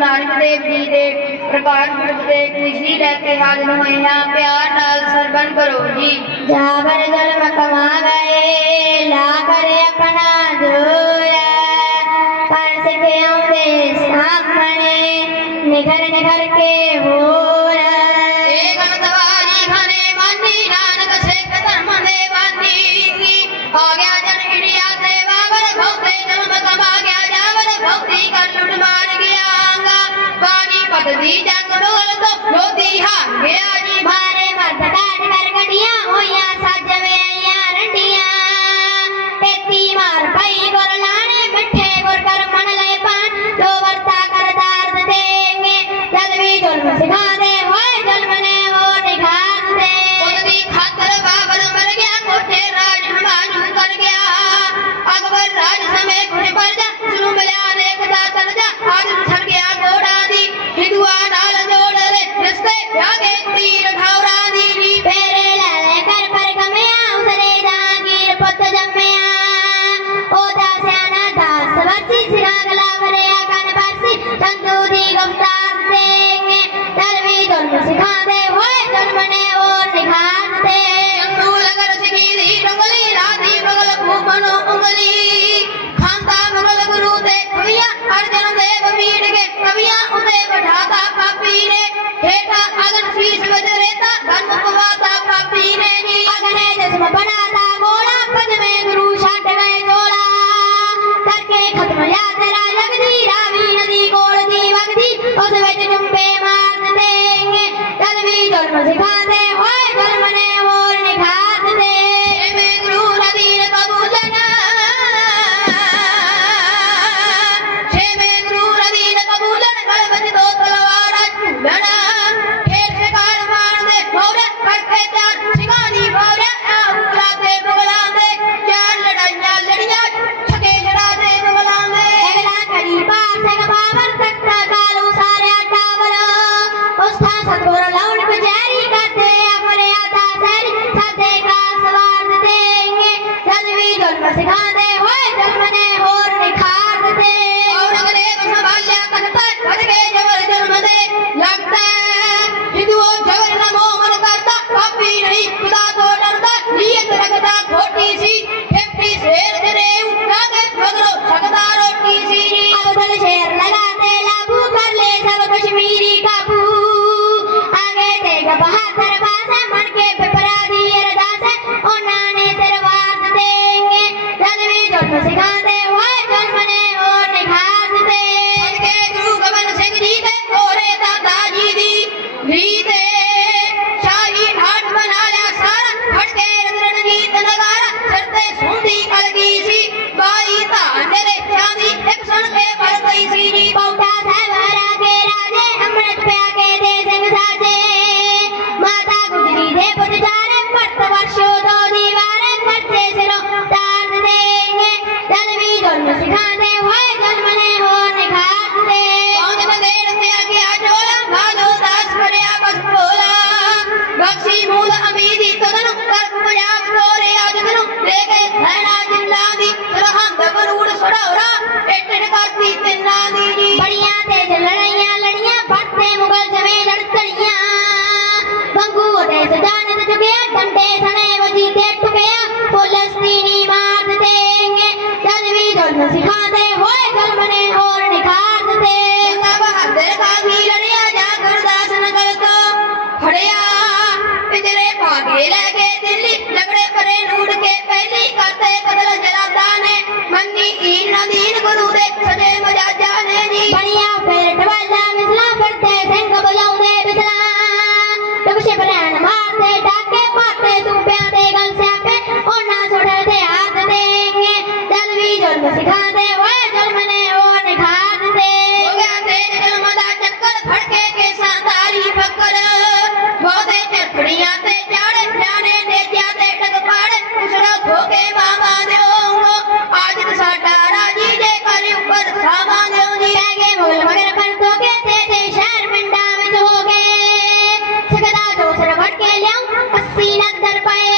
नानक देव जी प्रकाश रहते हैं प्यार करो जी। जावर जल मकमा बढ़ाता पापी ने, हेठा अगन फ़ीस बज रहता धन उपवाता पापी ने अगने जिसम बनाता Jai Sri मेले के दिल्ली लगड़े परे नूड के पहली करते बदल जलादान है मंगी ईन नदीन गुरु रे सजे मज़ा जाने जी बनिया फेर डवाला मिसला पड़ते संग बजाऊ दे बिसला तब से बनान मारते, डाके पाते तू प्यादे गल से Bye.